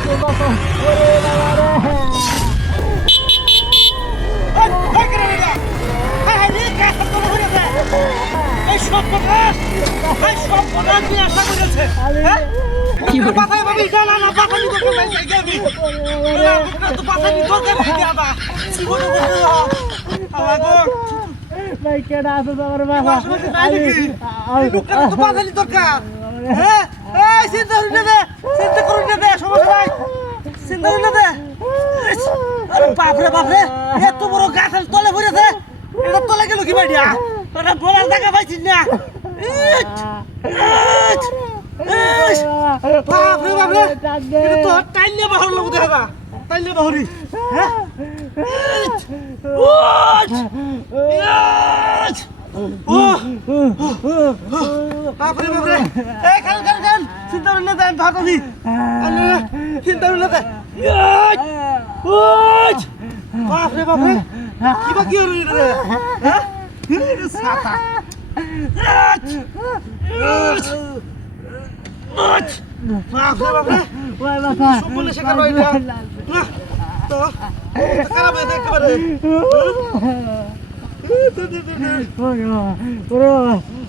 ওরে বাবা রে ভাই কেডা আছে তোমার বাবা বাপরে বাপরে, এত বড় গাছ আর তলে পড়েছে এটা তলে গেল কি বাড়িয়া এটা বলার দেখা পাইছি না? বাপরে বাপরে, এটা তো টাইলে বাহর লোক দেখা টাইলে বাহরি। হ্যাঁ? বাপরে বাপরে এই খান খান খান চিন্তা করলে দেন। ভাগবি চিন্তা করলে উঠ, বাপরে বাপরে কি হলো রে? হ্যাঁ? সাতা বাপরে বাপরে ওই বাবা সব বলে শেখানো এটা না তো? খারাপ হয়ে দেখতে পারে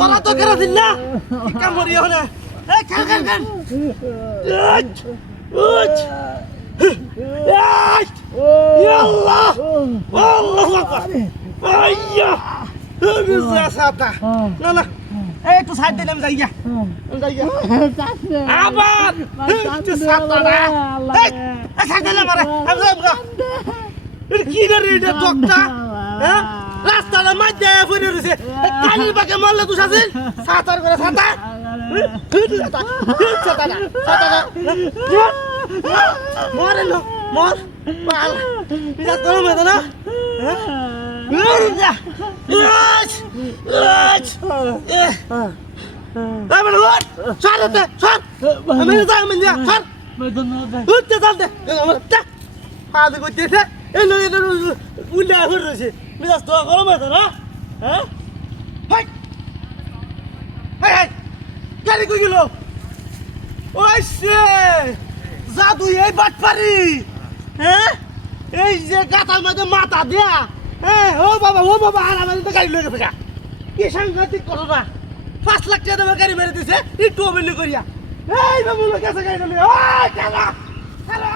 ধরা তো কেন দিন না? কি কাম করি হলে এই খান খান খান। উচ, উচ, উচ, ইয়াল্লাহ। আল্লাহু আকবার। আইয়া। রুজা সাতা। না না। এই একটু সাইড দিলাম কি রে হ্যাঁ? রাস্তাটা মাঝে পড়ে রয়েছে কালির বাকে মারলে তুই সাজিল সাতার করে সাতা? সাতা না মরে। মর পাল। এটা তোর মেয়ে না? আমি সর। আমি চলতে হাত এই লো এই উল্লে হয়ে রয়েছে। মিজাজ তো গরম হয়েছে না? হ্যাঁ? গাড়ি কই গেল? ওই সে জাদু, এই বাট পারি হ্যাঁ? এই যে গাতার মধ্যে মাথা দেয়া হ্যাঁ? ও বাবা ও বাবা, আর আমাদের তো গাড়ি লয়ে গেছে গা। কি সাংঘাতিক করো না পাঁচ লাখ টাকা দামের গাড়ি মেরে দিছে একটু অমূল্য করিয়া। এই বাবু লোক আছে গাড়ি ওই, খেলা! খেলা!